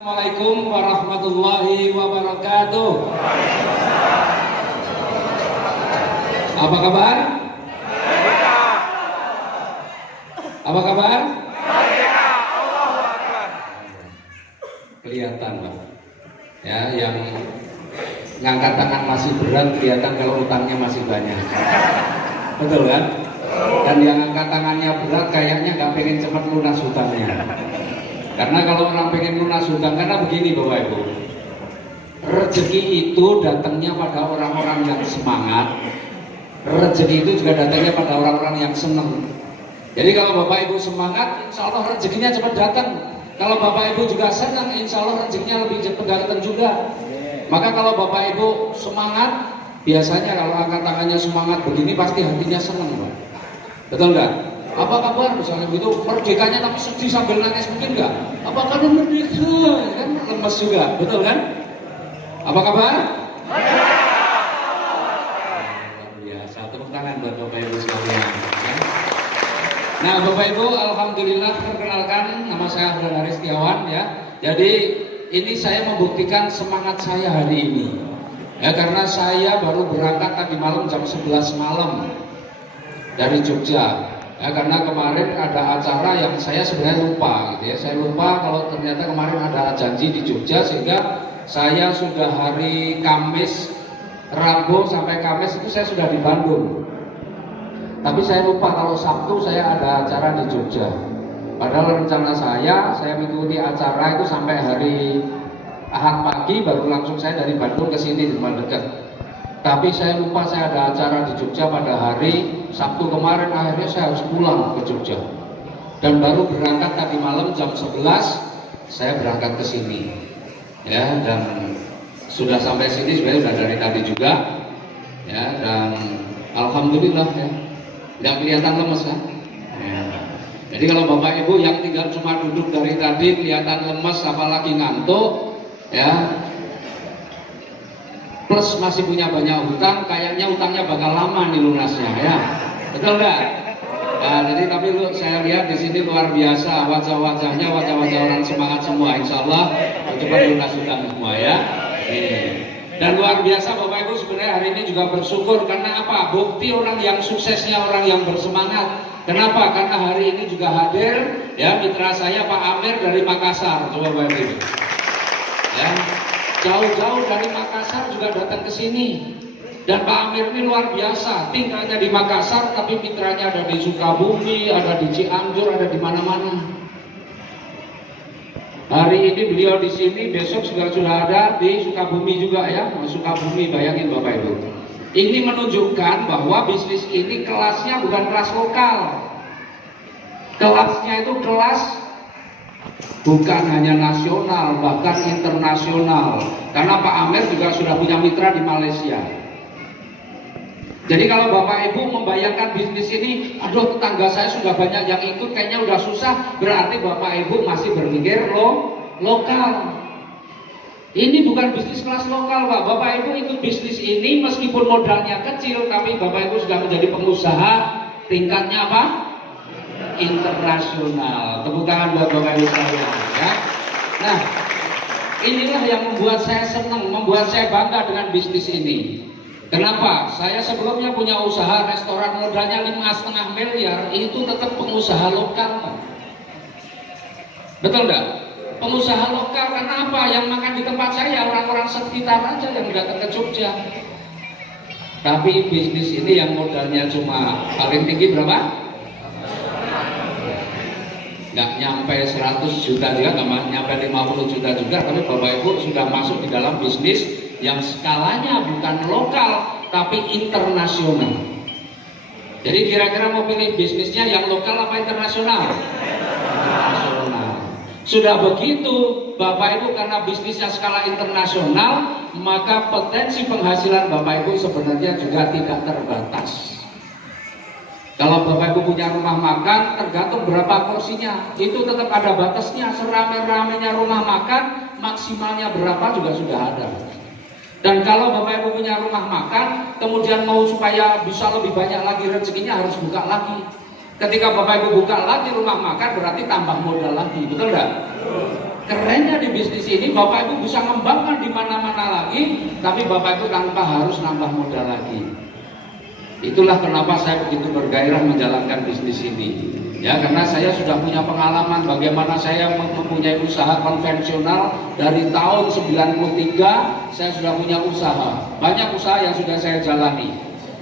Assalamualaikum warahmatullahi wabarakatuh. Apa kabar? Apa kabar? Kelihatan Pak. Ya, yang ngangkat tangan masih berat kelihatan kalau utangnya masih banyak. Betul kan? Dan yang ngangkat tangannya berat kayaknya nggak pengen cepat lunas hutangnya. Karena kalau orang pengen lunas hutang, karena begini Bapak Ibu, rezeki itu datangnya pada orang-orang yang semangat, rezeki itu juga datangnya pada orang-orang yang senang. Jadi kalau Bapak Ibu semangat, insya Allah rezekinya cepat datang. Kalau Bapak Ibu juga senang, insya Allah rezekinya lebih cepat datang juga. Maka kalau Bapak Ibu semangat, biasanya kalau angkat tangannya semangat begini pasti hatinya senang Pak. Betul nggak? Apa kabar misalnya begitu, merdekanya tapi sedih sambil nangis mungkin nggak? Apa kabar merdeka? Kan lemes juga, betul kan? Apa kabar? Biasa, tepuk tangan buat Bapak Ibu sekalian. Ya. Nah Bapak Ibu, alhamdulillah perkenalkan nama saya Abdul Haris Setiawan ya. Jadi ini saya membuktikan semangat saya hari ini. Ya karena saya baru berangkat tadi malam jam 11 malam dari Jogja. Ya, karena kemarin ada acara yang saya sebenarnya lupa gitu ya. Saya lupa kalau ternyata kemarin ada janji di Jogja, sehingga saya sudah hari Kamis, Rabu sampai Kamis itu saya sudah di Bandung. Tapi saya lupa kalau Sabtu saya ada acara di Jogja. Padahal rencana saya mengikuti acara itu sampai hari Ahad pagi, baru langsung saya dari Bandung ke sini di tempat dekat. Tapi saya lupa saya ada acara di Jogja pada hari Sabtu kemarin, akhirnya saya harus pulang ke Jogja. Dan baru berangkat tadi malam jam 11 saya berangkat ke sini. Ya, dan sudah sampai sini sebenarnya sudah dari tadi juga. Ya, dan alhamdulillah ya. Nggak kelihatan lemes kan? Ya. Jadi kalau Bapak Ibu yang tinggal cuma duduk dari tadi kelihatan lemes apalagi ngantuk, ya. Plus masih punya banyak hutang, kayaknya hutangnya bakal lama nih lunasnya ya. Betul nggak? Nah, jadi tapi saya lihat di sini luar biasa wajah-wajahnya, wajah-wajah orang semangat semua. Insya Allah cepat lunas hutang semua ya. Dan luar biasa Bapak Ibu, sebenarnya hari ini juga bersyukur karena apa? Bukti orang yang suksesnya orang yang bersemangat. Kenapa? Karena hari ini juga hadir ya mitra saya Pak Amir dari Makassar. Coba Bapak Ibu. Ya. Jauh-jauh dari Makassar juga datang ke sini. Dan Pak Amir ini luar biasa, tinggalnya di Makassar tapi mitranya ada di Sukabumi, ada di Cianjur, ada di mana-mana. Hari ini beliau di sini, besok juga sudah ada di Sukabumi juga ya. Sukabumi, bayangin Bapak Ibu. Ini menunjukkan bahwa bisnis ini kelasnya bukan kelas lokal. Kelasnya itu kelas bukan hanya nasional, bahkan internasional. Karena Pak Amir juga sudah punya mitra di Malaysia. Jadi kalau Bapak Ibu membayangkan bisnis ini, aduh tetangga saya sudah banyak yang ikut, kayaknya udah susah, berarti Bapak Ibu masih berpikir lokal. Ini bukan bisnis kelas lokal Pak. Bapak Ibu ikut bisnis ini meskipun modalnya kecil, tapi Bapak Ibu sudah menjadi pengusaha tingkatnya apa? Internasional. Tepuk tangan buat Bapak Ibu sekalian ya. Nah, inilah yang membuat saya senang, membuat saya bangga dengan bisnis ini. Kenapa? Saya sebelumnya punya usaha restoran modalnya 5,5 miliar, itu tetap pengusaha lokal. Betul enggak? Pengusaha lokal, karena apa? Yang makan di tempat saya orang-orang sekitar aja yang datang ke Jogja. Tapi bisnis ini yang modalnya cuma paling tinggi berapa? Nggak nyampe 100 juta juga, nggak nyampe 50 juta juga, tapi Bapak Ibu sudah masuk di dalam bisnis yang skalanya bukan lokal tapi internasional. Jadi kira-kira mau pilih bisnisnya yang lokal apa internasional? Internasional. Sudah begitu Bapak Ibu, karena bisnisnya skala internasional, maka potensi penghasilan Bapak Ibu sebenarnya juga tidak terbatas. Kalau Bapak Ibu punya rumah makan, tergantung berapa porsinya, itu tetap ada batasnya. Serame-ramenya rumah makan, maksimalnya berapa juga sudah ada. Dan kalau Bapak Ibu punya rumah makan, kemudian mau supaya bisa lebih banyak lagi rezekinya, harus buka lagi. Ketika Bapak Ibu buka lagi rumah makan, berarti tambah modal lagi, betul nggak? kerennya di bisnis ini Bapak Ibu bisa ngembangkan di mana-mana lagi, tapi Bapak Ibu tanpa harus nambah modal lagi. Itulah kenapa saya begitu bergairah menjalankan bisnis ini. Ya, karena saya sudah punya pengalaman bagaimana saya mempunyai usaha konvensional dari tahun 93, saya sudah punya usaha. Banyak usaha yang sudah saya jalani.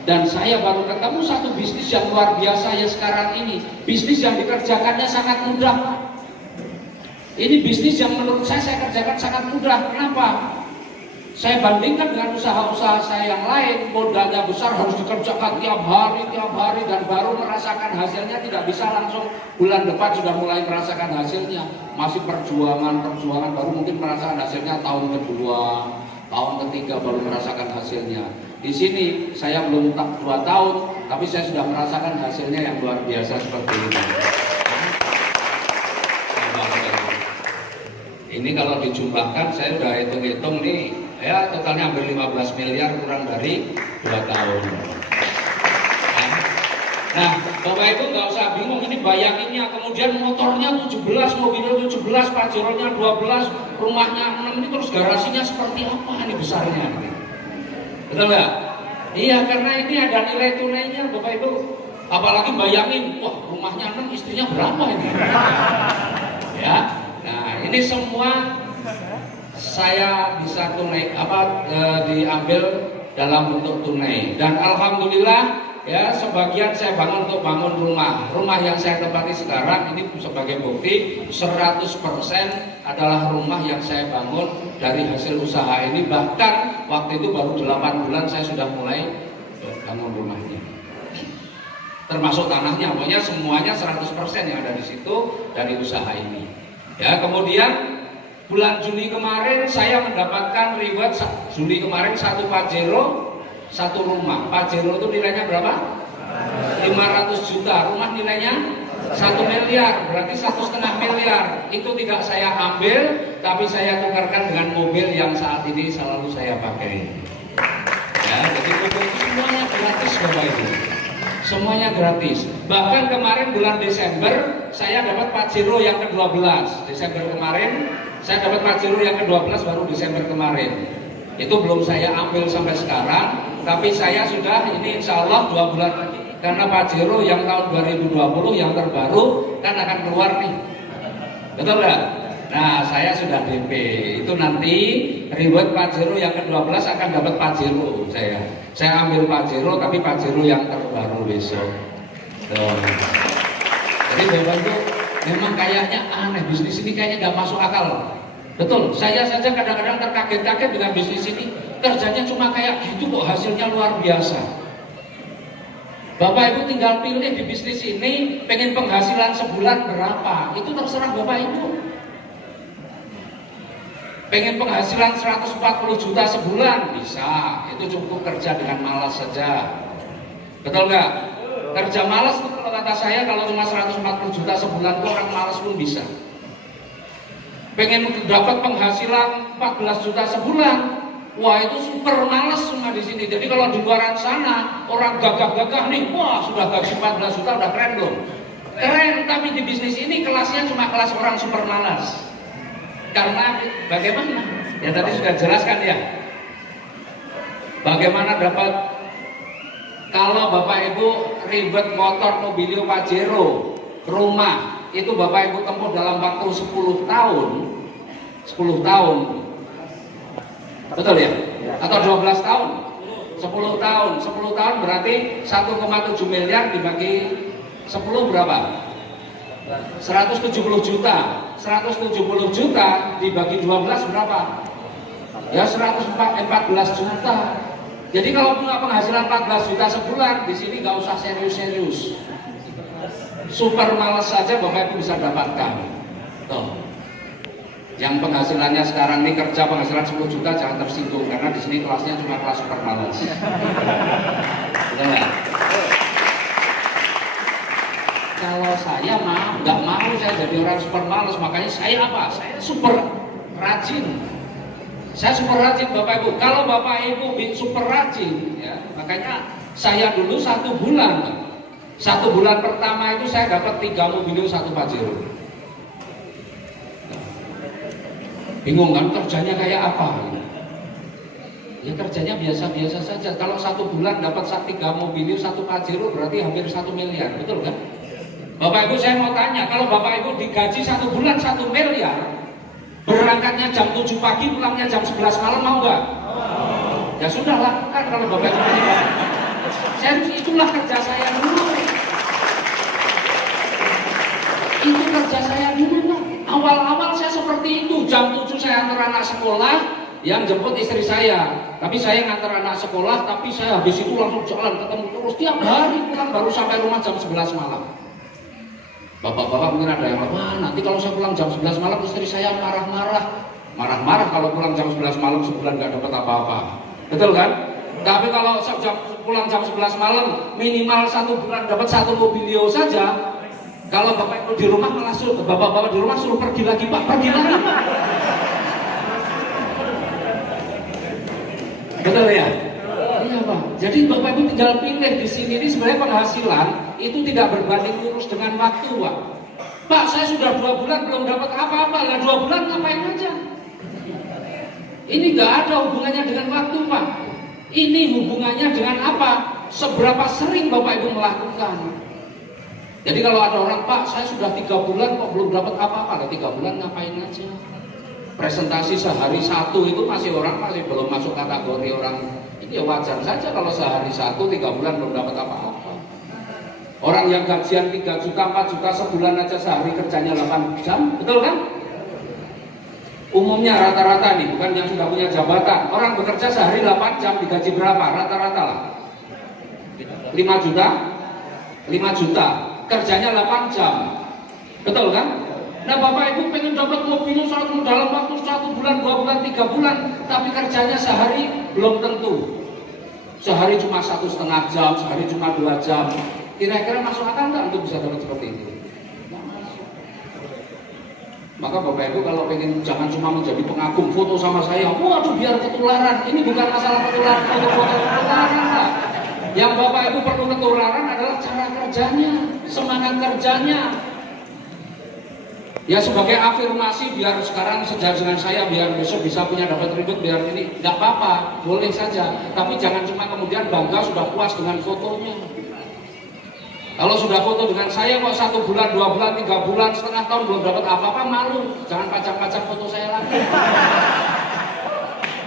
Dan saya baru ketemu satu bisnis yang luar biasa ya sekarang ini. Bisnis yang dikerjakannya sangat mudah. Ini bisnis yang menurut saya kerjakan sangat mudah. Kenapa? Saya bandingkan dengan usaha-usaha saya yang lain, modalnya besar, harus dikerjakan tiap hari, dan baru merasakan hasilnya tidak bisa langsung bulan depan sudah mulai merasakan hasilnya. Masih perjuangan, baru mungkin merasakan hasilnya tahun kedua, tahun ketiga baru merasakan hasilnya. Di sini saya belum 2 tahun, tapi saya sudah merasakan hasilnya yang luar biasa seperti ini. Ini kalau dijumlahkan, saya udah hitung-hitung nih, ya totalnya hampir 15 miliar kurang dari 2 tahun. Nah, Bapak Ibu nggak usah bingung, ini bayanginnya, kemudian motornya 17, mobilnya 17, Pajeronya 12, rumahnya 6, ini terus garasinya seperti apa ini besarnya? Betul nggak? Iya, karena ini ada nilai tunainya Bapak Ibu. Apalagi bayangin, wah rumahnya 6, istrinya berapa ini? Ya. Nah, ini semua saya bisa tunai diambil dalam bentuk tunai, dan alhamdulillah ya sebagian saya bangun untuk bangun rumah yang saya tempati sekarang ini sebagai bukti 100% adalah rumah yang saya bangun dari hasil usaha ini. Bahkan waktu itu baru 8 bulan saya sudah mulai bangun rumahnya, termasuk tanahnya, pokoknya semuanya 100% yang ada di situ dari usaha ini. Ya, kemudian bulan Juli kemarin saya mendapatkan reward Juli kemarin 1 Pajero 1 rumah. Pajero itu nilainya berapa? 500 juta. Rumah nilainya 1 miliar, berarti 1,5 miliar. Itu tidak saya ambil, tapi saya tukarkan dengan mobil yang saat ini selalu saya pakai. Ya, jadi mobil itu semuanya gratis Bapak Ibu. Semuanya gratis. Bahkan kemarin bulan Desember saya dapat Pajero yang ke-12. Desember kemarin saya dapat Pajero yang ke-12 baru Desember kemarin. Itu belum saya ambil sampai sekarang, tapi saya sudah ini insya Allah 2 bulan lagi. Karena Pajero yang tahun 2020 yang terbaru kan akan keluar nih. Betul nggak? Nah, saya sudah DP. Itu nanti reward Pajero yang ke-12 akan dapat Pajero saya. Saya ambil Pajero, tapi Pajero yang terbaru besok. Tuh. Jadi Bapak Ibu, memang kayaknya aneh, bisnis ini kayaknya nggak masuk akal. Betul, saya saja kadang-kadang terkaget-kaget dengan bisnis ini. Kerjanya cuma kayak gitu kok, hasilnya luar biasa. Bapak Ibu tinggal pilih di bisnis ini, pengen penghasilan sebulan berapa, itu terserah Bapak Ibu. Pengen penghasilan 140 juta sebulan, bisa. Itu cukup kerja dengan malas saja. Betul nggak? Kerja malas itu kalau kata saya, kalau cuma 140 juta sebulan itu orang malas pun bisa. Pengen dapat penghasilan 14 juta sebulan, wah itu super malas semua di sini. Jadi kalau di luar sana orang gagah-gagah nih, wah sudah gaji 14 juta udah keren belum? Keren, tapi di bisnis ini kelasnya cuma kelas orang super malas. Karena bagaimana? Ya tadi sudah jelaskan ya. Bagaimana dapat, kalau Bapak Ibu ribet motor mobilio Pajero, rumah, itu Bapak Ibu tempuh dalam waktu 10 tahun. 10 tahun. Betul ya? Atau 12 tahun? 10 tahun. 10 tahun berarti 1,7 miliar dibagi 10 berapa? 170 juta. 170 juta dibagi 12 berapa? Ya 114 juta. Jadi kalau punya penghasilan 14 juta sebulan, di sini nggak usah serius-serius. Super malas saja Bapak Ibu bisa dapatkan. Tuh. Yang penghasilannya sekarang ini kerja penghasilan 10 juta jangan tersinggung, karena di sini kelasnya cuma kelas super malas. Betul nggak? Kalau saya nggak mau saya jadi orang super malas, makanya saya apa? Saya super rajin. Saya super rajin Bapak Ibu. Kalau Bapak Ibu super rajin, ya, makanya saya dulu 1 bulan. 1 bulan pertama itu saya dapat 3 mobil 1 Pajero. Bingung kan kerjanya kayak apa? Ya kerjanya biasa-biasa saja. Kalau 1 bulan dapat 3 mobil, 1 Pajero berarti hampir 1 miliar, betul kan? Bapak Ibu saya mau tanya, kalau Bapak Ibu digaji 1 bulan 1 miliar, berangkatnya jam 7 pagi, pulangnya jam 11 malam, mau nggak? Ya sudah lakukan kalau Bapak Ibu digaji. Serius, itulah kerja saya dulu. Itu kerja saya dulu, Pak. Awal-awal saya seperti itu. Jam 7 saya antar anak sekolah, yang jemput istri saya. Tapi saya ngantar anak sekolah, tapi saya habis itu langsung jalan ketemu terus. Tiap hari pulang baru sampai rumah jam 11 malam. Bapak-bapak mungkin ada yang wah nanti kalau saya pulang jam 11 malam istri saya marah-marah. Marah-marah kalau pulang jam 11 malam sebulan nggak dapat apa-apa. Betul kan? Tapi kalau pulang jam 11 malam minimal 1 bulan dapat 1 mobilio saja. Kalau Bapak Ibu di rumah malah suruh bapak-bapak di rumah suruh pergi lagi Pak, pergi lagi Pak. Betul ya? Iya Pak. Jadi Bapak Ibu tinggal pilih di sini ini sebenarnya penghasilan itu tidak berbanding lurus dengan waktu Pak. Pak saya sudah 2 bulan belum dapat apa-apa, lah 2 bulan ngapain aja? Ini nggak ada hubungannya dengan waktu Pak. Ini hubungannya dengan apa? Seberapa sering Bapak Ibu melakukan. Jadi kalau ada orang Pak saya sudah 3 bulan kok belum dapat apa-apa, lah 3 bulan ngapain aja? Presentasi sehari 1 itu masih belum masuk kategori orang ini ya wajar saja kalau sehari 1 3 bulan belum dapat apa-apa. Orang yang gajian 3 juta 4 juta sebulan aja sehari kerjanya 8 jam, betul kan? Umumnya rata-rata nih, bukan yang sudah punya jabatan. Orang bekerja sehari 8 jam digaji berapa? Rata-rata lah 5 juta 5 juta kerjanya 8 jam, betul kan? Nah Bapak Ibu pengen dapat mobil dalam waktu 1 bulan, 2 bulan, 3 bulan, tapi kerjanya sehari belum tentu. Sehari cuma 1,5 jam, sehari cuma 2 jam. Kira-kira masuk akal nggak untuk bisa dapat seperti itu? Maka Bapak Ibu kalau pengen jangan cuma menjadi pengagum foto sama saya, waduh biar ketularan. Ini bukan masalah ketularan, foto-foto ketularan Pak. Yang Bapak Ibu perlu ketularan adalah cara kerjanya, semangat kerjanya. Ya sebagai afirmasi biar sekarang sejajar dengan saya, biar besok bisa punya dapat ribut, biar ini nggak apa-apa, boleh saja. Tapi jangan cuma kemudian bangga sudah puas dengan fotonya. Kalau sudah foto dengan saya kok 1 bulan, 2 bulan, 3 bulan, setengah tahun belum dapat apa-apa, malu. Jangan pajang-pajang foto saya lagi.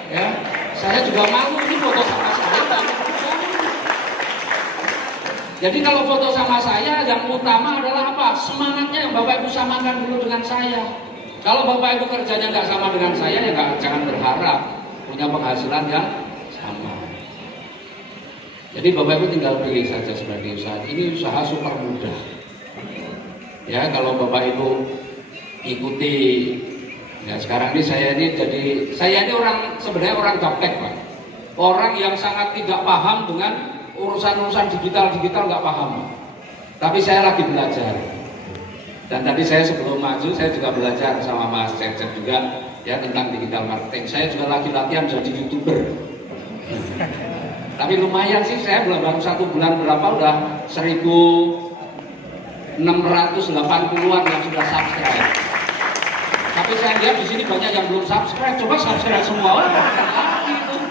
Ya, saya juga malu ini foto sama saya. Jadi kalau foto sama saya yang utama adalah apa? Semangatnya yang Bapak Ibu samakan dulu dengan saya. Kalau Bapak Ibu kerjanya nggak sama dengan saya ya jangan berharap punya penghasilan yang sama. Jadi Bapak Ibu tinggal pilih saja sebagai usaha. Ini usaha super mudah. Ya kalau Bapak Ibu ikuti. Ya sekarang ini saya ini orang sebenarnya orang gaptek Pak. Orang yang sangat tidak paham dengan urusan digital nggak paham, tapi saya lagi belajar. Dan tadi saya sebelum maju saya juga belajar sama Mas Cecep juga ya tentang digital marketing. Saya juga lagi latihan jadi YouTuber. Tapi lumayan sih, saya baru 1 bulan berapa udah 1.680-an yang sudah subscribe. Tapi saya lihat di sini banyak yang belum subscribe. Coba subscribe semua. Gitu.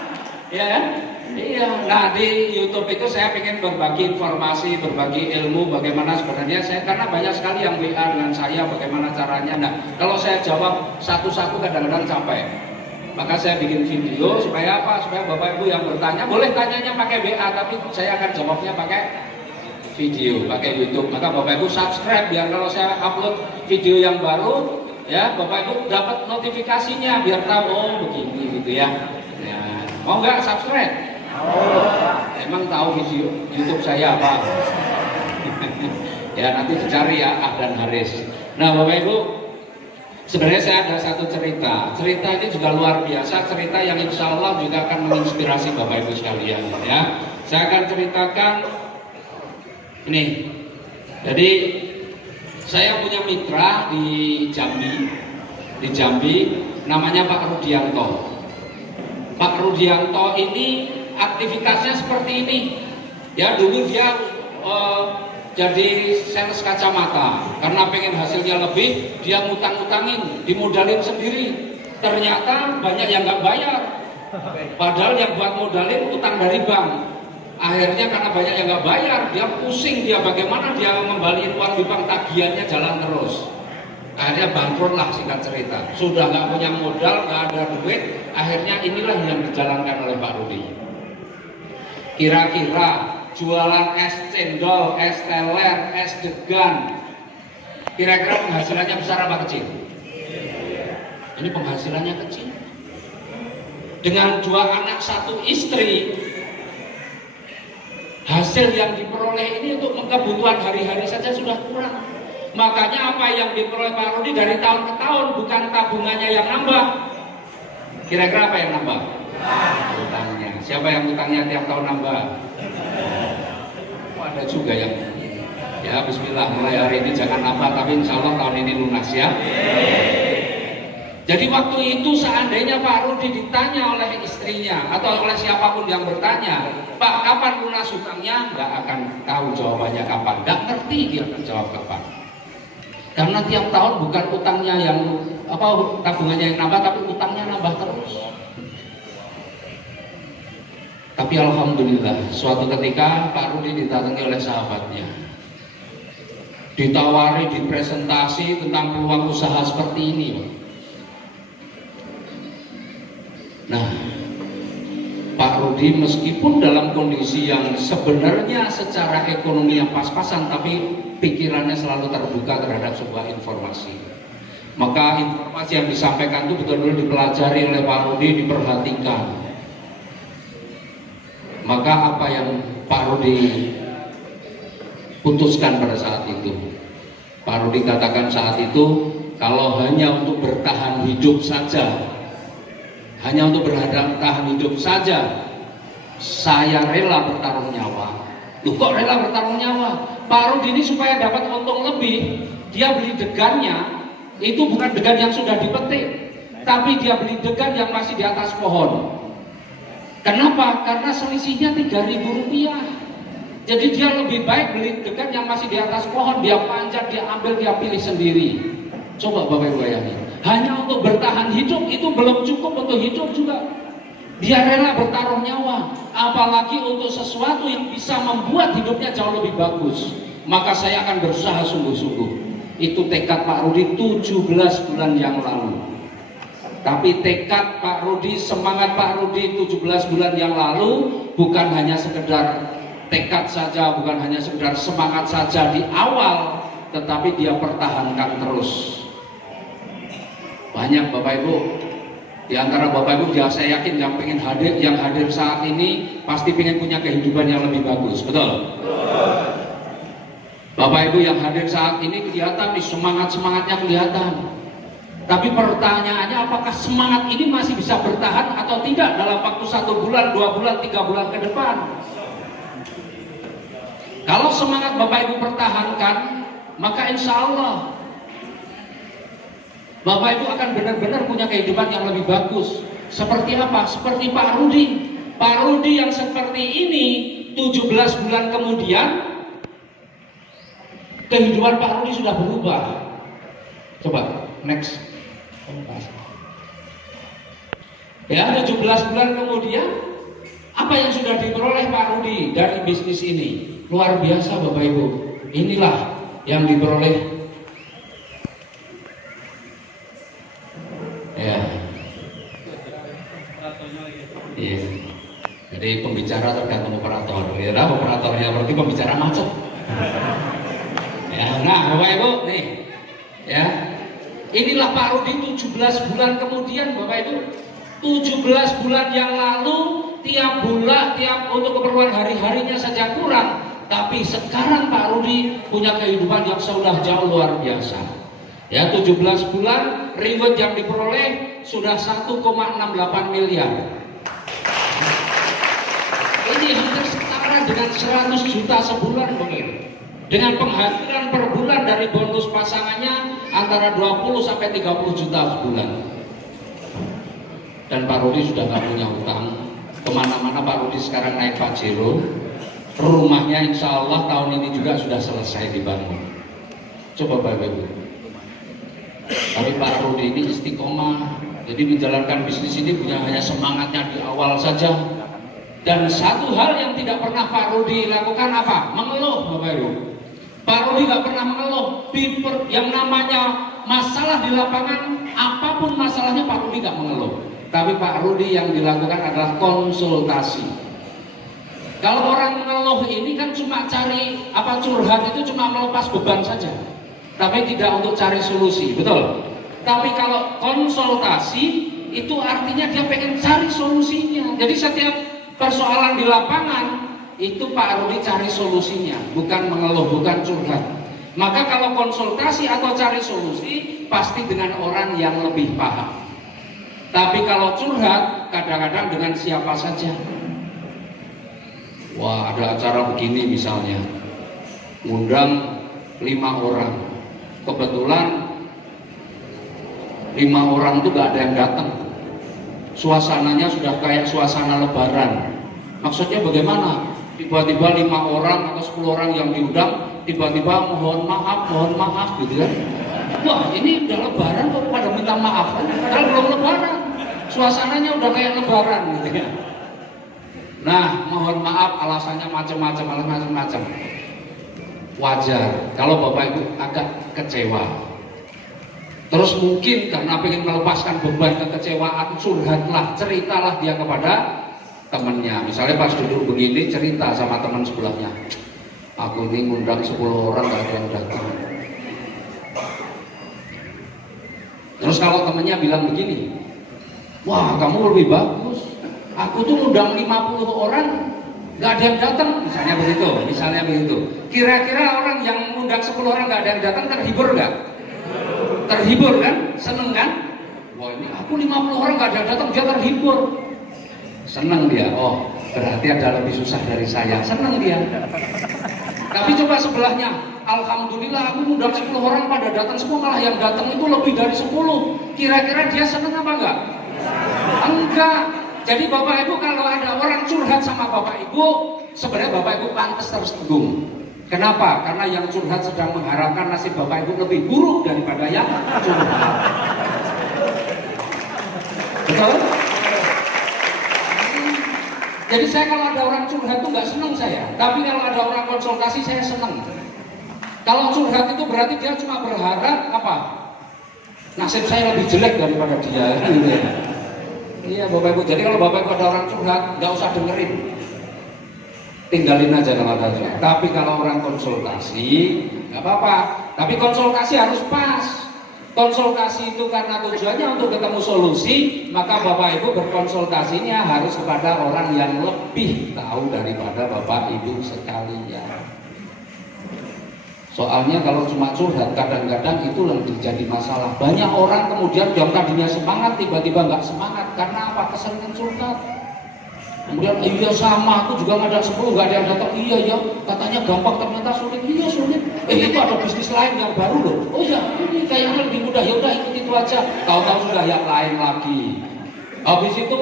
Ya kan? Iya, nah di YouTube itu saya ingin berbagi informasi, berbagi ilmu bagaimana sebenarnya saya, karena banyak sekali yang WA dengan saya bagaimana caranya. Nah, kalau saya jawab satu-satu kadang-kadang capek. Maka saya bikin video supaya apa? Supaya Bapak Ibu yang bertanya boleh tanyanya pakai WA, tapi saya akan jawabnya pakai video, pakai YouTube. Maka Bapak Ibu subscribe biar kalau saya upload video yang baru, ya Bapak Ibu dapat notifikasinya biar tahu oh begini gitu ya. Ya, mau nggak subscribe? Emang tahu video YouTube saya apa? Ya nanti dicari ya Ahdan Haris. Nah Bapak Ibu, sebenarnya saya ada satu cerita. Cerita ini juga luar biasa, cerita yang insya Allah juga akan menginspirasi Bapak Ibu sekalian ya. Saya akan ceritakan ini. Jadi saya punya mitra di Jambi, namanya Pak Rudianto. Pak Rudianto ini aktivitasnya seperti ini. Ya dulu dia jadi sales kacamata. Karena pengen hasilnya lebih, dia ngutang-ngutangin, dimodalin sendiri. Ternyata banyak yang nggak bayar. Padahal yang buat modalin utang dari bank. Akhirnya karena banyak yang nggak bayar, dia pusing, dia bagaimana dia ngembaliin uang di bank, tagihannya jalan terus. Akhirnya bangkrut lah singkat cerita. Sudah nggak punya modal, nggak ada duit. Akhirnya inilah yang dijalankan oleh Pak Rudi. Kira-kira jualan es cendol, es teler, es degan, kira-kira penghasilannya besar apa kecil? Ini penghasilannya kecil. Dengan 2 anak 1 istri, hasil yang diperoleh ini untuk kebutuhan hari-hari saja sudah kurang. Makanya apa yang diperoleh Pak Rudi dari tahun ke tahun bukan tabungannya yang nambah. Kira-kira apa yang nambah? Utangnya. Siapa yang utangnya tiap tahun nambah? Oh, ada juga yang ya bismillah mulai hari ini jangan nambah, tapi insya Allah tahun ini lunas ya. Jadi waktu itu seandainya Pak Rudi ditanya oleh istrinya atau oleh siapapun yang bertanya, Pak kapan lunas hutangnya? Nggak akan tahu jawabannya kapan, nggak ngerti dia akan jawab kapan. Karena tiap tahun bukan utangnya yang tabungannya yang nambah, tapi utangnya nambah terus. Tapi alhamdulillah suatu ketika Pak Rudi didatangi oleh sahabatnya, ditawari, dipresentasi tentang peluang usaha seperti ini, Pak. Nah, Pak Rudi meskipun dalam kondisi yang sebenarnya secara ekonomi yang pas-pasan, tapi pikirannya selalu terbuka terhadap sebuah informasi. Maka informasi yang disampaikan itu betul-betul dipelajari oleh Pak Rudi, diperhatikan. Maka apa yang Pak Rudi putuskan pada saat itu, Pak Rudi katakan saat itu, kalau hanya untuk bertahan hidup saja, hanya untuk bertahan hidup saja, saya rela bertaruh nyawa. Loh kok rela bertaruh nyawa? Pak Rudi ini supaya dapat untung lebih, dia beli degannya, itu bukan degan yang sudah dipetik, tapi dia beli degan yang masih di atas pohon. Kenapa? Karena selisihnya Rp3.000. Jadi dia lebih baik beli degan yang masih di atas pohon, dia panjat, dia ambil, dia pilih sendiri. Coba Bapak Ibu bayangin, hanya untuk bertahan hidup itu belum cukup untuk hidup juga. Dia rela bertaruh nyawa, apalagi untuk sesuatu yang bisa membuat hidupnya jauh lebih bagus. Maka saya akan berusaha sungguh-sungguh. Itu tekad Pak Rudi 17 bulan yang lalu. Tapi tekad Pak Rudi, semangat Pak Rudi 17 bulan yang lalu bukan hanya sekedar tekad saja, bukan hanya sekedar semangat saja di awal, tetapi dia pertahankan terus. Banyak Bapak Ibu, di antara Bapak Ibu yang saya yakin yang pengen hadir, yang hadir saat ini pasti pengen punya kehidupan yang lebih bagus, betul? Bapak Ibu yang hadir saat ini kelihatan nih, semangatnya kelihatan. Tapi pertanyaannya, apakah semangat ini masih bisa bertahan atau tidak dalam waktu 1 bulan, 2 bulan, 3 bulan ke depan? Kalau semangat Bapak Ibu pertahankan, maka insya Allah Bapak Ibu akan benar-benar punya kehidupan yang lebih bagus. Seperti apa? Seperti Pak Rudi. Pak Rudi yang seperti ini 17 bulan kemudian kehidupan Pak Rudi sudah berubah. Coba next. Ya, 17 bulan kemudian apa yang sudah diperoleh Pak Rudi dari bisnis ini? Luar biasa Bapak Ibu. Inilah yang diperoleh. Ya. Iya. Jadi pembicara tergantung operator. Ya, operatornya berarti pembicara macet. Ya, nah Bapak Ibu nih. Ya. Inilah Pak Rudi 17 bulan kemudian Bapak Ibu. 17 bulan yang lalu tiap bulan, tiap untuk keperluan hari-harinya saja kurang. Tapi sekarang Pak Rudi punya kehidupan yang sudah jauh luar biasa. Ya, 17 bulan reward yang diperoleh sudah 1,68 miliar. Ini hampir setara dengan 100 juta sebulan mungkin. Dengan penghasilan per bulan dari bonus pasangannya antara 20 sampai 30 juta sebulan. Dan Pak Rudi sudah nggak punya utang. Kemana-mana Pak Rudi sekarang naik Pajero. Rumahnya insya Allah tahun ini juga sudah selesai dibangun. Coba Bapak Ibu. Tapi Pak Rudi ini istiqomah Jadi menjalankan bisnis ini punya hanya semangatnya di awal saja. Dan satu hal yang tidak pernah Pak Rudi lakukan apa? Mengeluh, Bapak Ibu. Pak Rudi nggak pernah mengeluh. Yang namanya masalah di lapangan, apapun masalahnya Pak Rudi nggak mengeluh. Tapi Pak Rudi yang dilakukan adalah konsultasi. Kalau orang mengeluh ini kan cuma cari curhat, itu cuma melepas beban saja. Tapi tidak untuk cari solusi, betul? Tapi kalau konsultasi itu artinya dia pengen cari solusinya. Jadi setiap persoalan di lapangan itu Pak Rudi cari solusinya, bukan mengeluh, bukan curhat. Maka kalau konsultasi atau cari solusi pasti dengan orang yang lebih paham. Tapi kalau curhat kadang-kadang dengan siapa saja. Wah, ada acara begini misalnya, ngundang 5 orang. Kebetulan 5 orang itu gak ada yang datang. Suasananya sudah kayak suasana lebaran. Maksudnya bagaimana? Tiba-tiba 5 orang atau 10 orang yang diundang, tiba-tiba mohon maaf gitu kan. Wah, ini udah lebaran kok pada minta maaf. Kalau belum lebaran, suasananya udah kayak lebaran gitu ya. Nah, mohon maaf alasannya macam-macam. Wajar kalau Bapak Ibu agak kecewa. Terus mungkin karena ingin melepaskan beban kekecewaan, curhatlah, ceritalah dia kepada temannya. Misalnya pas duduk begini cerita sama teman sebelahnya, aku ini ngundang 10 orang gak ada yang datang. Terus kalau temannya bilang begini, wah kamu lebih bagus, aku tuh ngundang 50 orang gak ada yang datang, misalnya begitu. Kira-kira orang yang ngundang 10 orang gak ada yang datang terhibur gak? Terhibur kan? Seneng kan? Wah ini aku 50 orang gak ada yang datang, dia terhibur. Seneng dia, oh berarti ada lebih susah dari saya, seneng dia. Tapi coba sebelahnya, alhamdulillah aku ngundang 10 orang pada datang semua, malah yang datang itu lebih dari 10. Kira-kira dia seneng apa enggak? Enggak. Jadi Bapak Ibu kalau ada orang curhat sama Bapak Ibu, sebenarnya Bapak Ibu pantas tersinggung. Kenapa? Karena yang curhat sedang mengharapkan nasib Bapak Ibu lebih buruk daripada yang curhat. Betul? Jadi saya kalau ada orang curhat itu nggak senang saya. Tapi kalau ada orang konsultasi saya senang. Kalau curhat itu berarti dia cuma berharap apa? Nasib saya lebih jelek daripada dia. Iya Bapak Ibu. Jadi kalau Bapak Ibu ada orang curhat, nggak usah dengerin. Tinggalin aja kalau ada. Tapi kalau orang konsultasi, nggak apa-apa. Tapi konsultasi harus pas. Konsultasi itu karena tujuannya untuk ketemu solusi, maka Bapak Ibu berkonsultasinya harus kepada orang yang lebih tahu daripada Bapak Ibu sekalian. Soalnya kalau cuma curhat kadang-kadang itu yang jadi masalah. Banyak orang kemudian yang tadinya semangat tiba-tiba nggak semangat karena apa? Keseringan curhat. Kemudian iya sama, aku juga ngajak 10 nggak ada yang datang. Iya ya, katanya gampang ternyata sulit. Iya sulit. Itu ada bisnis lain yang baru loh. Oh ya, ini kayaknya lebih mudah. Ya udah ikut itu aja. Tahu-tahu sudah yang lain lagi. Habis itu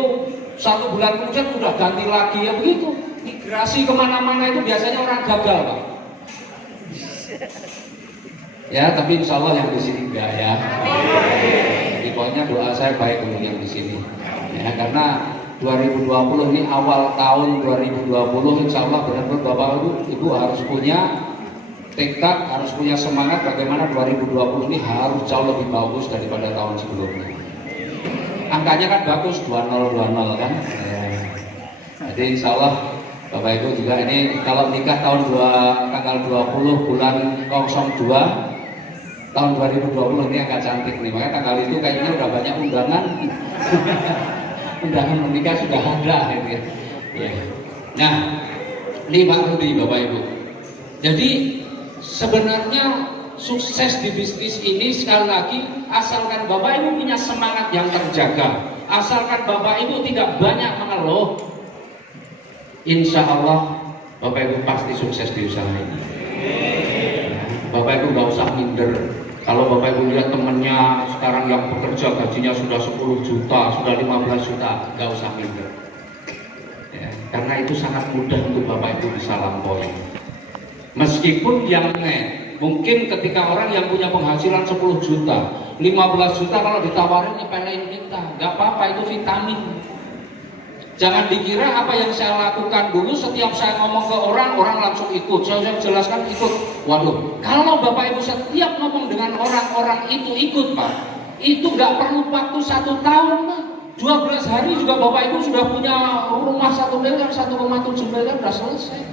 1 bulan kemudian udah ganti lagi ya begitu. Migrasi kemana-mana itu biasanya orang gagal Pak. Ya, tapi insya Allah yang di sini enggak ya. Jadi pokoknya doa saya baik untuk yang di sini. Ya, karena 2020 ini awal tahun 2020 insya Allah benar-benar Bapak Ibu harus punya tekad, harus punya semangat bagaimana 2020 ini harus jauh lebih bagus daripada tahun sebelumnya. Angkanya kan bagus 2020 kan. Jadi insya Allah Bapak Ibu juga ini kalau nikah tanggal 20 bulan 02 tahun 2020 ini agak cantik nih. Makanya tanggal itu kayaknya udah banyak undangan. Undangan menikah sudah ada gitu ya. Nah, ini Pak Rudi Bapak Ibu. Jadi sebenarnya sukses di bisnis ini sekali lagi asalkan Bapak Ibu punya semangat yang terjaga, asalkan Bapak Ibu tidak banyak mengeluh, insya Allah Bapak Ibu pasti sukses di usaha ini. Bapak Ibu nggak usah minder. Kalau Bapak Ibu lihat temennya sekarang yang bekerja gajinya sudah 10 juta, sudah 15 juta, nggak usah minder. Ya, karena itu sangat mudah untuk Bapak Ibu bisa lampaui. Meskipun yang mungkin ketika orang yang punya penghasilan 10 juta, 15 juta kalau ditawarin nyepelein kita, nggak apa-apa, itu vitamin. Jangan dikira apa yang saya lakukan dulu setiap saya ngomong ke orang, orang langsung ikut. Saya jelaskan ikut. Waduh, kalau Bapak Ibu setiap ngomong dengan orang itu ikut Pak, itu nggak perlu waktu 1 tahun Pak. 12 hari juga Bapak Ibu sudah punya rumah 1 miliar, 1,7 miliar sudah selesai.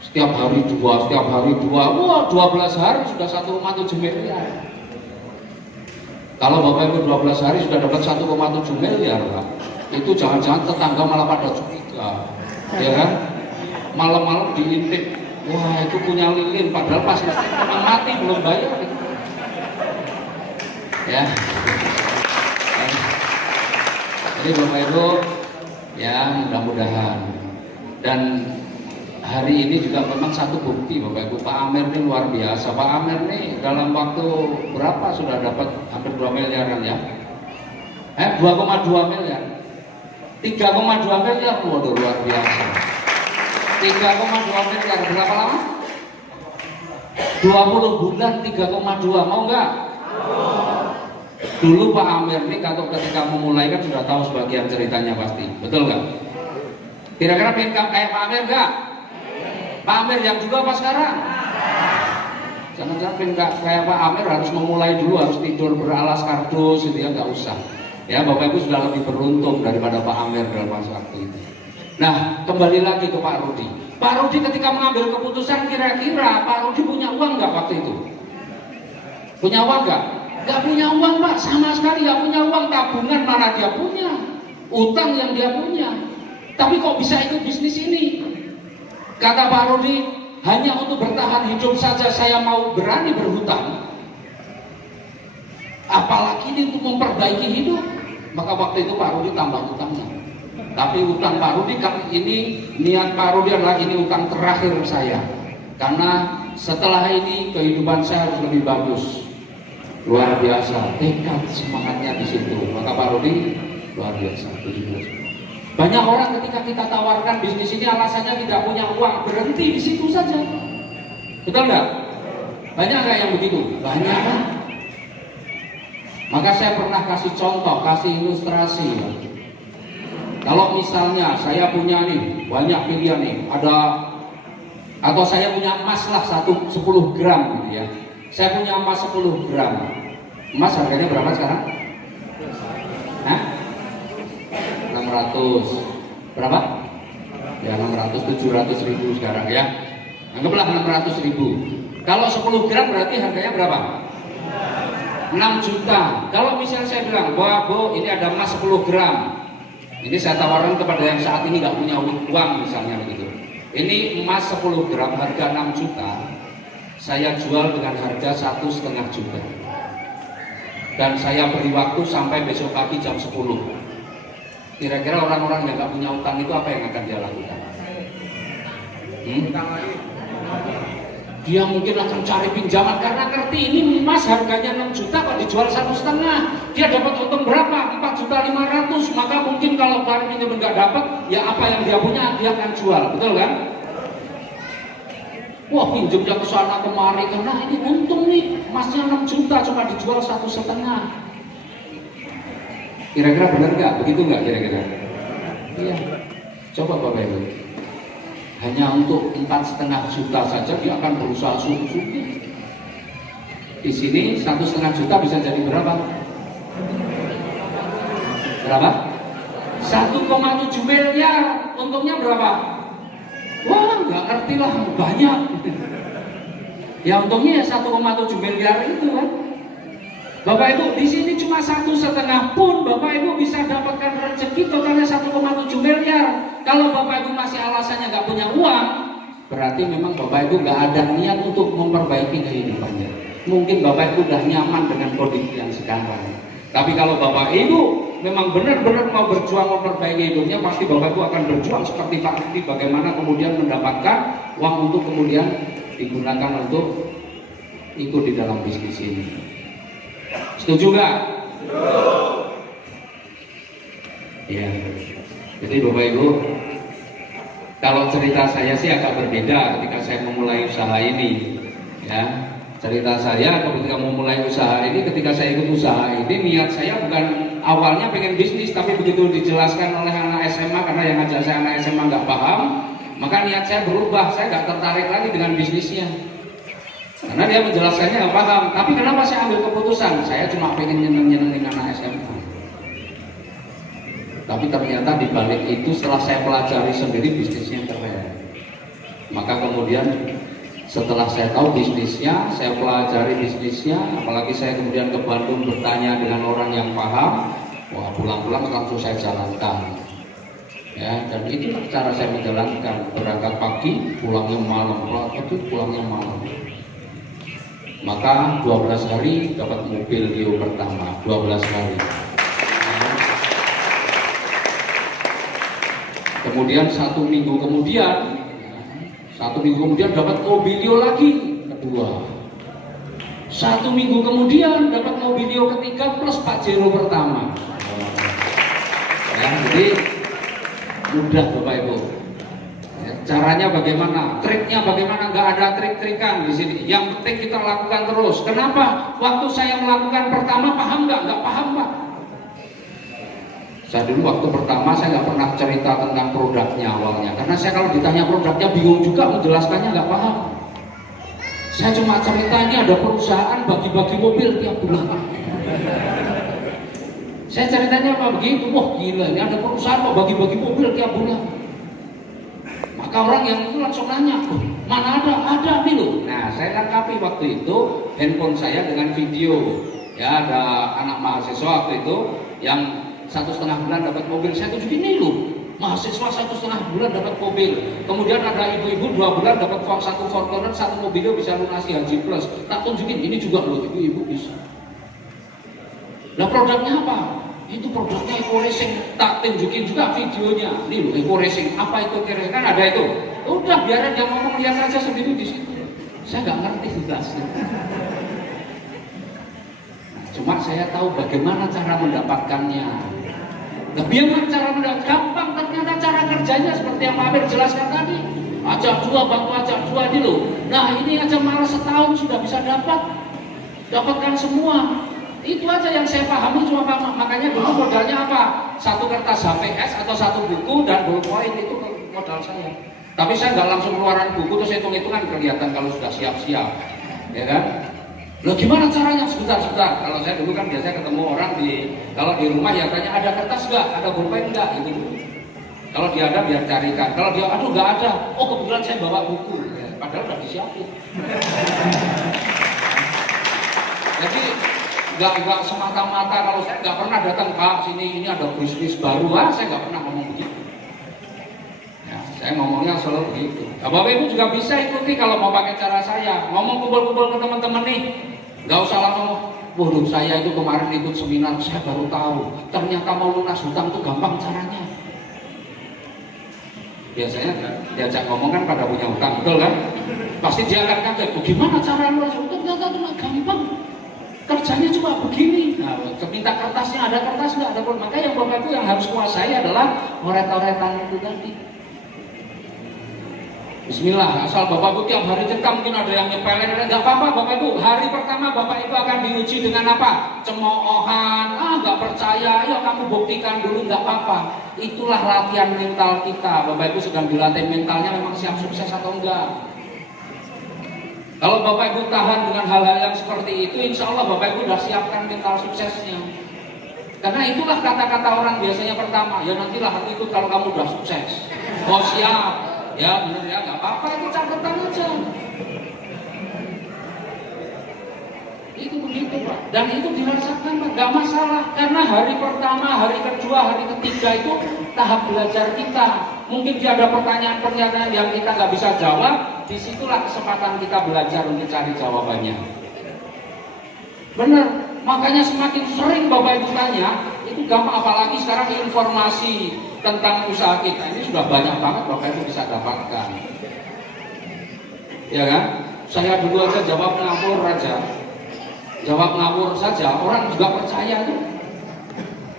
Setiap hari dua, wah 12 hari sudah 1,7 miliar. Kalau Bapak Ibu 12 hari sudah dapat 1,7 miliar Pak, itu jangan-jangan tetangga malah pada curiga, ya kan? Malam-malam diintip, wah itu punya lilin, padahal pas mati belum bayar. Ya. Jadi Bapak Ibu, ya mudah-mudahan. Dan hari ini juga memang satu bukti Bapak Ibu, Pak Amer ini luar biasa. Pak Amer ini dalam waktu berapa sudah dapat hampir 2 miliaran ya? 2,2 miliar. 3,2 miliar, waduh luar biasa. 3,2 miliar berapa lama? 20 bulan 3,2, mau nggak? Dulu Pak Amir ini kalau ketika memulai kan sudah tahu sebagian ceritanya pasti, betul nggak? Kira-kira pengen kayak Pak Amir nggak? Pak Amir yang juga apa sekarang? Jangan-jangan pengen kayak Pak Amir harus memulai dulu, harus tidur beralas kardus gitu ya, nggak usah. Ya Bapak Ibu sudah lebih beruntung daripada Pak Amir dalam masa waktu itu. Nah kembali lagi ke Pak Rudi. Pak Rudi ketika mengambil keputusan, kira-kira Pak Rudi punya uang nggak waktu itu? Punya uang nggak? Nggak punya uang Pak, sama sekali nggak punya uang. Tabungan mana dia punya, utang yang dia punya. Tapi kok bisa ikut bisnis ini? Kata Pak Rudi, hanya untuk bertahan hidup saja saya mau berani berhutang, apalagi ini untuk memperbaiki hidup. Maka waktu itu Pak Rudi tambah utangnya. Tapi utang Pak Rudi kali ini, niat Pak Rudi adalah ini utang terakhir saya, karena setelah ini kehidupan saya harus lebih bagus. Luar biasa, tekad semangatnya di situ. Maka Pak Rudi luar biasa. Banyak orang ketika kita tawarkan bisnis ini alasannya tidak punya uang, berhenti di situ saja. Betul nggak? Banyak nggak yang begitu? Banyak kan? Maka saya pernah kasih contoh, kasih ilustrasi. Kalau misalnya saya punya nih banyak pilihan nih, atau saya punya emas lah 10 gram gitu ya. Saya punya emas 10 gram. Emas harganya berapa sekarang? Hah? 600. Berapa? Ya 600, 700 ribu sekarang ya. Anggaplah 600 ribu. Kalau 10 gram berarti harganya berapa? 6 juta. Kalau misalnya saya bilang, wah Bu, ini ada emas 10 gram. Ini saya tawarkan kepada yang saat ini nggak punya uang misalnya begitu. Ini emas 10 gram harga 6 juta. Saya jual dengan harga 1,5 juta. Dan saya beri waktu sampai besok pagi jam 10. Kira-kira orang-orang yang nggak punya utang itu apa yang akan dia lakukan? Dia mungkin akan cari pinjaman karena ngerti ini emas harganya 6 juta kok dijual 1,5. Dia dapat untung berapa? 4.500.000. Maka mungkin kalau cari pinjaman nggak dapat, ya apa yang dia punya dia akan jual, betul kan? Wah pinjamnya ke sana kemari karena ini untung nih, emasnya 6 juta cuma dijual 1,5. Kira-kira benar nggak? Begitu nggak kira-kira? Iya. Coba Bapak Ibu. Hanya untuk 4,5 juta saja dia akan berusaha sungguh-sungguh. Di sini 1,5 juta bisa jadi berapa? Berapa? 1,7 miliar. Untungnya berapa? Wah nggak ngerti lah, banyak. Ya untungnya ya 1,7 miliar itu kan. Bapak Ibu di sini cuma 1,5 pun Bapak Ibu bisa dapatkan rezeki totalnya 1,7 miliar. Kalau Bapak Ibu masih alasannya nggak punya uang, berarti memang Bapak Ibu nggak ada niat untuk memperbaiki kehidupannya. Mungkin Bapak Ibu udah nyaman dengan kondisi yang sekarang. Tapi kalau Bapak Ibu memang benar-benar mau berjuang memperbaiki hidupnya, pasti Bapak Ibu akan berjuang seperti Pak Rudi, bagaimana kemudian mendapatkan uang untuk kemudian digunakan untuk ikut di dalam bisnis ini. Setuju nggak? Ya. Jadi Bapak Ibu, kalau cerita saya sih agak berbeda ketika saya memulai usaha ini, ya. cerita saya ketika mau mulai usaha ini, ketika saya ikut usaha ini, niat saya bukan awalnya pengen bisnis, tapi begitu dijelaskan oleh anak SMA, karena yang ngajak saya anak SMA nggak paham, maka niat saya berubah, saya nggak tertarik lagi dengan bisnisnya, karena dia menjelaskannya nggak paham. Tapi kenapa saya ambil keputusan? Saya cuma pengen nyenengin anak SMA. Tapi ternyata di balik itu setelah saya pelajari sendiri bisnisnya keren. Maka kemudian setelah saya tahu bisnisnya, saya pelajari bisnisnya, apalagi saya kemudian ke Bandung bertanya dengan orang yang paham, wah pulang-pulang langsung saya jalankan. Ya, dan itulah cara saya menjalankan, berangkat pagi, pulangnya malam, berangkat pagi, pulangnya malam. Maka 12 hari dapat mobil Dio pertama, 12 hari. Kemudian 1 minggu kemudian dapat mobilio lagi kedua. 1 minggu kemudian dapat mobilio ketiga plus Pajero pertama. Ya, jadi mudah Bapak Ibu. Ya, caranya bagaimana? Triknya bagaimana? Nggak ada trik-trikan di sini. Yang penting kita lakukan terus. Kenapa? Waktu saya melakukan pertama paham nggak? Nggak paham Pak. Saya dulu waktu pertama saya nggak pernah cerita tentang produknya awalnya, karena saya kalau ditanya produknya bingung juga, menjelaskannya nggak paham. Saya cuma cerita ini ada perusahaan bagi-bagi mobil tiap bulan. Saya ceritanya apa begitu, wah gila ini ada perusahaan kok bagi-bagi mobil tiap bulan. Maka orang yang itu langsung nanya, mana ada nih loh. Nah saya lengkapi waktu itu handphone saya dengan video. Ya ada anak mahasiswa waktu itu yang 1,5 bulan dapat mobil, saya tunjukin ini loh, mahasiswa 1,5 bulan dapat mobil. Kemudian ada ibu-ibu 2 bulan dapat uang 1 Fortuner, 1 mobilnya bisa lunasi Haji Plus. Tak tunjukin ini juga loh, ibu-ibu bisa. Nah produknya apa? Itu produknya Eco Racing. Tak tunjukin juga videonya. Ini loh Eco Racing. Apa itu Eco Racing? Kan ada itu. Udah biarin yang ngomong lihat aja sendiri di situ. Saya nggak ngerti jelasnya. Cuma saya tahu bagaimana cara mendapatkannya. Nah, biar cara mendapatkan gampang, ternyata cara kerjanya seperti yang Pak Amir jelaskan tadi. Ajak dua, bantu ajak dua ini loh. Nah ini aja malah setahun sudah bisa dapatkan semua. Itu aja yang saya pahami cuma Pak. Makanya dulu modalnya apa? 1 kertas HVS atau 1 buku dan ballpoint itu modal saya. Tapi saya nggak langsung keluaran buku terus hitung-hitungan kelihatan kalau sudah siap-siap, ya kan? Loh gimana caranya? Sebentar. Kalau saya dulu kan biasanya ketemu orang kalau di rumah ya tanya ada kertas nggak, ada pulpen nggak, gitu. Kalau dia ada biar carikan. Kalau dia aduh nggak ada, oh kebetulan saya bawa buku, ya, padahal udah disiapin. Jadi nggak semata-mata kalau saya nggak pernah datang Pak sini ini ada bisnis baru, saya nggak pernah ngomong begitu. Ya, saya ngomongnya selalu begitu. Nah, Bapak Ibu juga bisa ikuti kalau mau pakai cara saya. Ngomong kumpul-kumpul ke teman-teman nih. Nggak usah langsung, waduh saya itu kemarin ikut seminar, saya baru tahu. Ternyata mau lunas hutang itu gampang caranya. Biasanya diajak ngomong kan pada punya hutang, betul kan? Pasti dia akan kaget, gimana cara lunas hutang? Ternyata itu gampang. Kerjanya cuma begini. Nah, minta kertasnya, ada kertas nggak? Ada pun. Maka yang Bapak Ibu yang harus kuasai adalah oret-oretan itu tadi. Bismillah, asal Bapak Ibu tiap hari cekam, mungkin ada yang nyepelin, nggak apa-apa Bapak Ibu. Hari pertama Bapak Ibu akan diuji dengan apa? Cemoohan, nggak percaya, ya kamu buktikan dulu, nggak apa-apa. Itulah latihan mental kita. Bapak Ibu sedang dilatih mentalnya memang siap sukses atau enggak. Kalau Bapak Ibu tahan dengan hal-hal yang seperti itu, insya Allah Bapak Ibu sudah siapkan mental suksesnya. Karena itulah kata-kata orang biasanya pertama, ya nantilah hari itu kalau kamu sudah sukses. Oh siap. Ya benar ya, nggak apa-apa itu catatan aja. Itu begitu Pak, dan itu dirasakan Pak, nggak masalah. Karena hari pertama, hari kedua, hari ketiga itu tahap belajar kita. Mungkin dia ada pertanyaan-pertanyaan yang kita nggak bisa jawab, disitulah kesempatan kita belajar untuk cari jawabannya. Benar, makanya semakin sering Bapak Ibu tanya, itu gampang. Apalagi sekarang informasi tentang usaha kita ini sudah banyak banget Bapak Ibu bisa dapatkan. Ya kan? Saya dulu aja jawab ngawur saja, orang juga percaya tuh.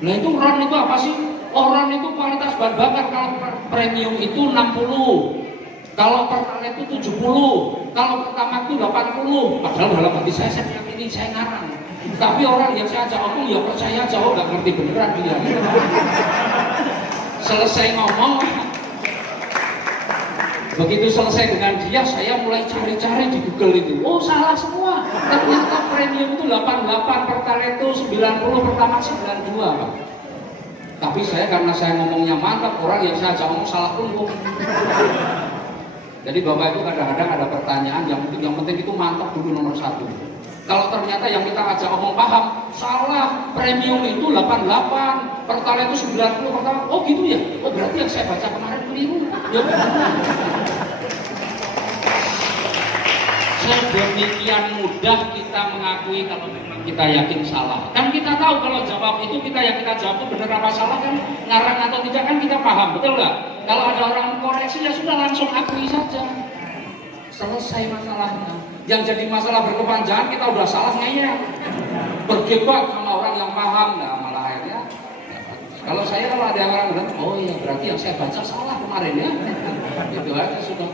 Nah itu RON itu apa sih? Oh RON itu kualitas bahan bakar, kalau premium itu 60. Kalau pertalite itu 70, kalau pertamax itu 80. Padahal dalam hati saya ini saya ngarang. Tapi orang yang saya ajak ngomong ya percaya aja, oh nggak ngerti beneran dia. Selesai ngomong, begitu selesai dengan dia, saya mulai cari-cari di Google itu. Oh salah semua. Ternyata premium itu 88, pertalite itu 90, pertamax 92, Pak. Tapi saya karena saya ngomongnya mantap, orang yang saya ajak ngomong salah pun. Jadi Bapak Ibu kadang-kadang ada pertanyaan yang penting itu mantap dulu nomor 1. Kalau ternyata yang kita ajak ngomong paham, salah, premium itu 88, pertalite itu 90, pertamax. Oh gitu ya? Oh berarti yang saya baca kemarin keliru. Ya, sedemikian mudah kita mengakui kalau memang kita yakin salah. Kan kita tahu kalau jawab itu yang kita jawab itu benar apa salah kan, ngarang atau tidak kan kita paham, betul nggak? Kalau ada orang koreksi ya sudah langsung akui saja. Selesai masalahnya. Yang jadi masalah berkepanjangan kita udah salah ngeyel. Berdebat sama orang yang paham, nah malah akhirnya. Kalau ada yang orang bilang, oh iya berarti yang saya baca salah kemarin ya. Itu aja sudah.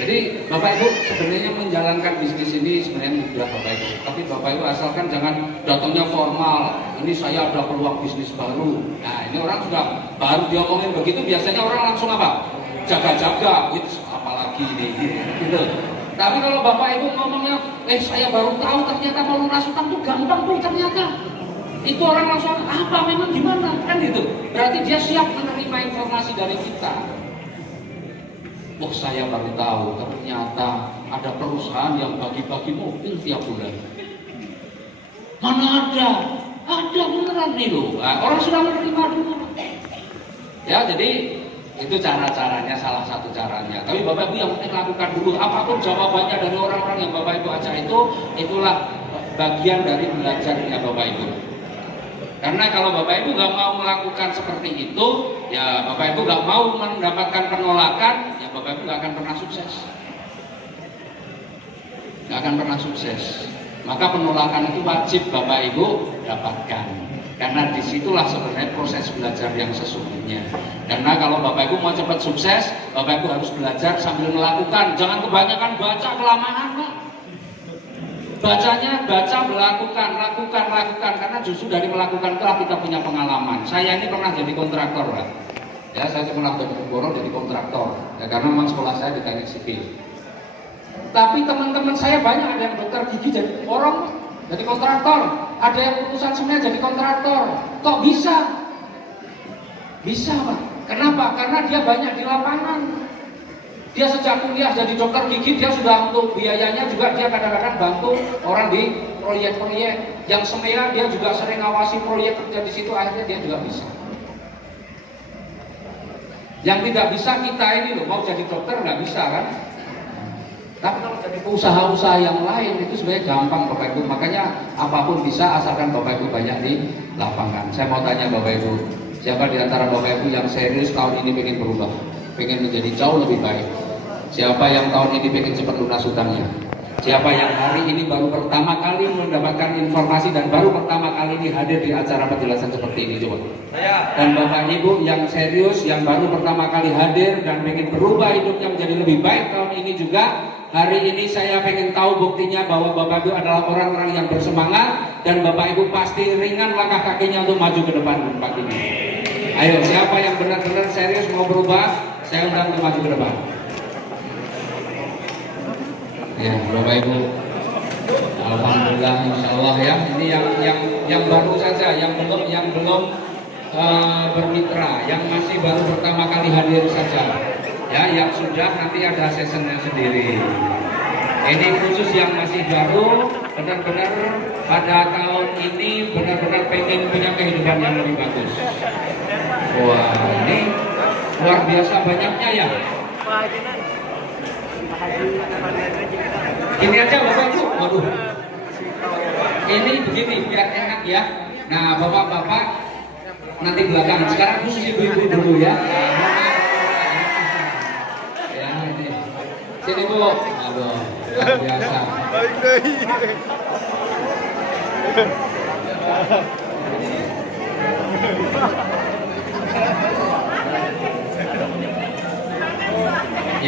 Jadi Bapak Ibu sebenarnya menjalankan bisnis ini sebenarnya mudah Bapak Ibu. Tapi Bapak Ibu asalkan jangan datangnya formal. Ini saya ada peluang bisnis baru. Nah ini orang sudah baru diomongin begitu biasanya orang langsung apa? Jaga-jaga. Apalagi ini gitu. Tapi kalau Bapak Ibu ngomongnya, saya baru tahu ternyata kalau lunas utang tuh gampang tuh ternyata. Itu orang langsung apa memang gimana kan gitu. Berarti dia siap menerima informasi dari kita. Oh saya baru tahu ternyata ada perusahaan yang bagi-bagi mobil tiap bulan. Mana ada? Ada beneran nih loh. Nah, orang sudah menerima dulu. Ya jadi itu cara-caranya, salah satu caranya. Tapi Bapak Ibu yang penting lakukan dulu. Apapun jawabannya dari orang-orang yang Bapak Ibu ajak itulah bagian dari belajarnya Bapak Ibu. Karena kalau Bapak Ibu nggak mau melakukan seperti itu, ya Bapak Ibu nggak mau mendapatkan penolakan, ya Bapak Ibu nggak akan pernah sukses. Nggak akan pernah sukses. Maka penolakan itu wajib Bapak Ibu dapatkan. Karena disitulah sebenarnya proses belajar yang sesungguhnya. Karena kalau Bapak Ibu mau cepat sukses, Bapak Ibu harus belajar sambil melakukan. Jangan kebanyakan baca kelamaan, Pak. Bacanya, lakukan, karena justru dari melakukan itulah kita punya pengalaman. Saya ini pernah jadi kontraktor, Pak. Ya, saya pernah jadi kontraktor. Ya, karena memang sekolah saya di teknik sipil. Tapi teman-teman saya banyak ada yang dokter gigi jadi orang jadi kontraktor, ada yang lulusan semen jadi kontraktor. Kok bisa? Bisa, Pak. Kenapa? Karena dia banyak di lapangan. Dia sejak kuliah jadi dokter gigi, dia sudah untuk biayanya juga dia kadang-kadang bantu orang di proyek-proyek. Yang semea dia juga sering ngawasi proyek kerja di situ, akhirnya dia juga bisa. Yang tidak bisa kita ini loh, mau jadi dokter nggak bisa kan? Tapi kalau jadi usaha-usaha yang lain itu sebenarnya gampang Bapak Ibu. Makanya apapun bisa asalkan Bapak Ibu banyak di lapangan. Saya mau tanya Bapak Ibu, siapa di antara Bapak Ibu yang serius tahun ini pengen berubah? Pengen menjadi jauh lebih baik? Siapa yang tahun ini pengen cepat lunas hutangnya? Siapa yang hari ini baru pertama kali mendapatkan informasi dan baru pertama kali ini hadir di acara penjelasan seperti ini? Coba. Saya. Dan Bapak Ibu yang serius, yang baru pertama kali hadir dan pengen berubah hidupnya menjadi lebih baik tahun ini juga. Hari ini saya pengen tahu buktinya bahwa Bapak Ibu adalah orang-orang yang bersemangat dan Bapak Ibu pasti ringan langkah kakinya untuk maju ke depan pagi ini. Ayo, siapa yang benar-benar serius mau berubah, saya undang untuk maju ke depan. Ya, Bapak Ibu, alhamdulillah, insya Allah ya. Ini yang baru saja, yang belum bermitra, yang masih baru pertama kali hadir saja. Ya, yang sudah nanti ada sessionnya sendiri. Ini khusus yang masih baru, benar-benar pada tahun ini benar-benar pengen punya kehidupan yang lebih bagus. Wah, ini luar biasa banyaknya ya. Ini aja Bapak Ibu, waduh. Ini begini biar enak ya. Nah, Bapak-bapak nanti belakang. Sekarang khusus ibu-ibu dulu ya. Sini Bu, aduh, luar biasa. Baik.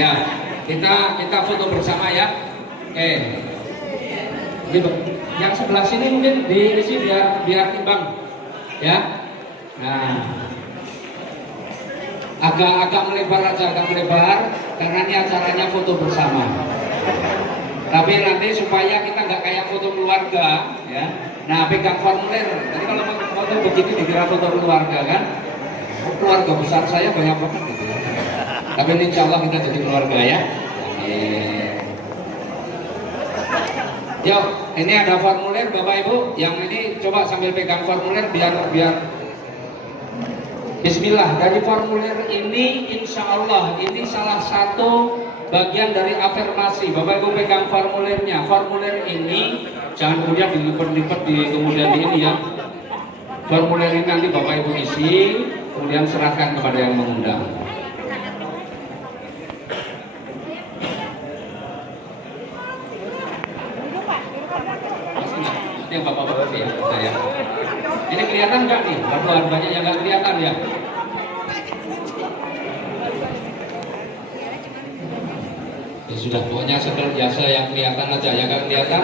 Ya, kita foto bersama ya. Oke. Yang sebelah sini mungkin diisi biar timbang. Ya. Nah. Agak melebar aja, agak melebar karena ini acaranya foto bersama. Tapi nanti supaya kita nggak kayak foto keluarga, ya. Nah, pegang formulir. Jadi kalau foto begini dikira foto keluarga kan? Keluarga besar saya banyak banget gitu. Tapi ini insya Allah kita jadi keluarga ya. Yuk, ini ada formulir Bapak Ibu. Yang ini coba sambil pegang formulir biar Bismillah. Dari formulir ini insya Allah ini salah satu bagian dari afirmasi. Bapak Ibu pegang formulirnya. Formulir ini jangan kemudian dilipat-lipat di kemudian ini ya. Formulir ini nanti Bapak Ibu isi, kemudian serahkan kepada yang mengundang. Ini yang Bapak-Bapak ya, saya. Ini kelihatan nggak nih? Waduh, banyak yang nggak kelihatan ya. Ya sudah, pokoknya seperti biasa yang kelihatan aja, yang nggak kelihatan.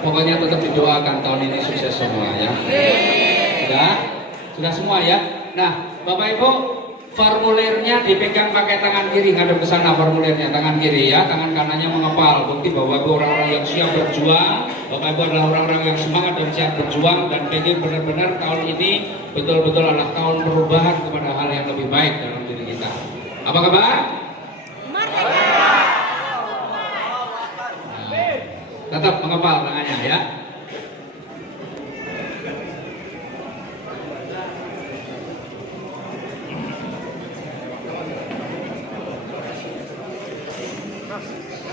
Pokoknya tetap didoakan tahun ini sukses semua ya. Sudah semua ya. Nah, Bapak Ibu, formulirnya dipegang pakai tangan kiri, ngadep ke sana formulirnya, tangan kiri ya, tangan kanannya mengepal. Bukti bahwa Bapak orang-orang yang siap berjuang, Bapak Ibu adalah orang-orang yang semangat dan siap berjuang dan pengen benar-benar tahun ini betul-betul adalah tahun perubahan kepada hal yang lebih baik dalam diri kita. Apa kabar? Nah, tetap mengepal tangannya ya.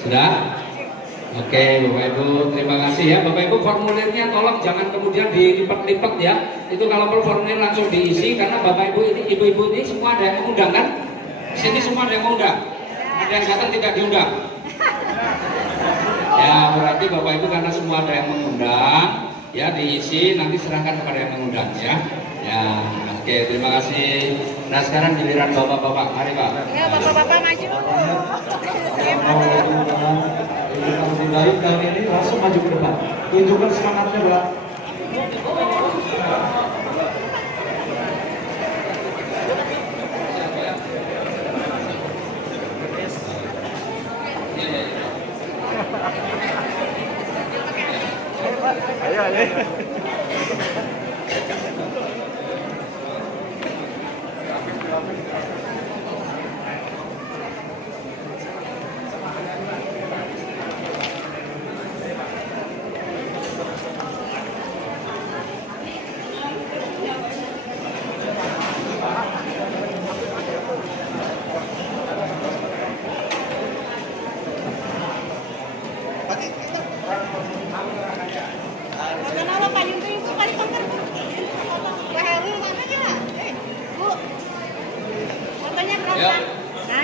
Sudah? Oke Bapak Ibu, terima kasih ya. Bapak Ibu formulirnya tolong jangan kemudian dilipat-lipat ya. Itu kalau perlu formulir langsung diisi karena Bapak Ibu ini, ibu-ibu ini semua ada yang mengundang kan? Sini semua ada yang mengundang. Ada yang datang tidak diundang. Ya berarti Bapak Ibu karena semua ada yang mengundang, ya diisi nanti serahkan kepada yang mengundang ya. Ya, oke terima kasih. Nah sekarang giliran Bapak-Bapak, mari Pak. Ya Bapak-Bapak maju. Saya mau lebih baik tahun ini langsung maju ke depan. Tunjukkan semangatnya Pak. Ayo.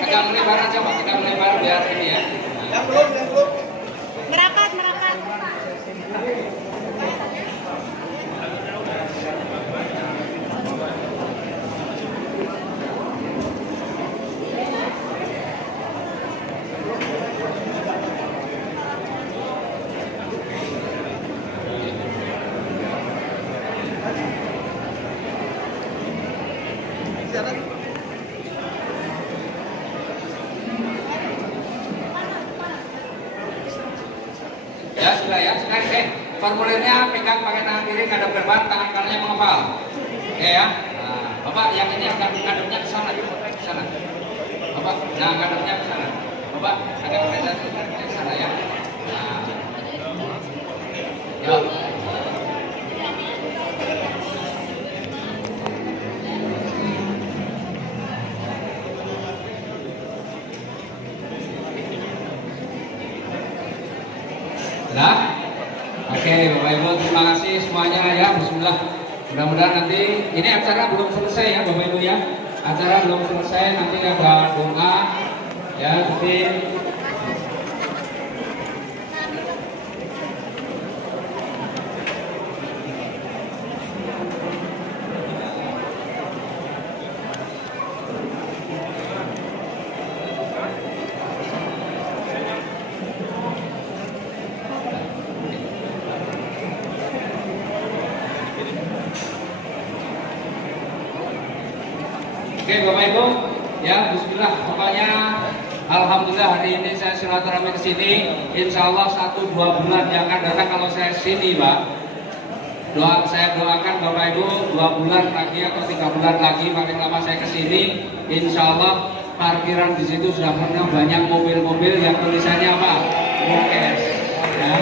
Agak melebar aja Pak, kita melebar biar ini ya. Yang belum. merapat. Ya sudah ya, sekarang formulirnya pegang pakai tangan kiri, ngadep ke depan, tangan kanannya mengepal. Oke ya. Nah, Bapak yang ini akan ngadepnya ke sana, ke sana. Bapak, nah ngadepnya ke sana. Bapak agak ke sana ya. Nah. Yuk. Nah, oke Bapak Ibu terima kasih semuanya ya. Bismillah. Mudah-mudahan nanti ini acara belum selesai ya Bapak Ibu ya. Acara belum selesai, nanti ada doa ya. Tapi Oke Bapak Ibu, ya Bismillah. Pokoknya Alhamdulillah hari ini saya silaturahmi ke sini. Insya Allah 1-2 bulan yang akan datang kalau saya sini, Pak. Saya doakan Bapak Ibu 2 bulan lagi atau 3 bulan lagi paling lama saya ke sini. Insya Allah parkiran di situ sudah penuh, banyak mobil-mobil yang tulisannya apa? Mukes. Ya.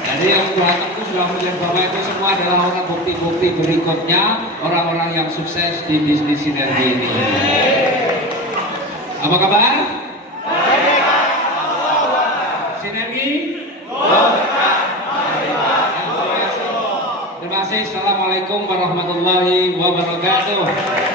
Jadi yang datang itu sudah melihat Bapak Ibu semua adalah orang bukti-bukti berikutnya orang-orang yang sukses di bisnis sinergi ini. Apa kabar? Sinergi? Terima kasih. Assalamualaikum warahmatullahi wabarakatuh.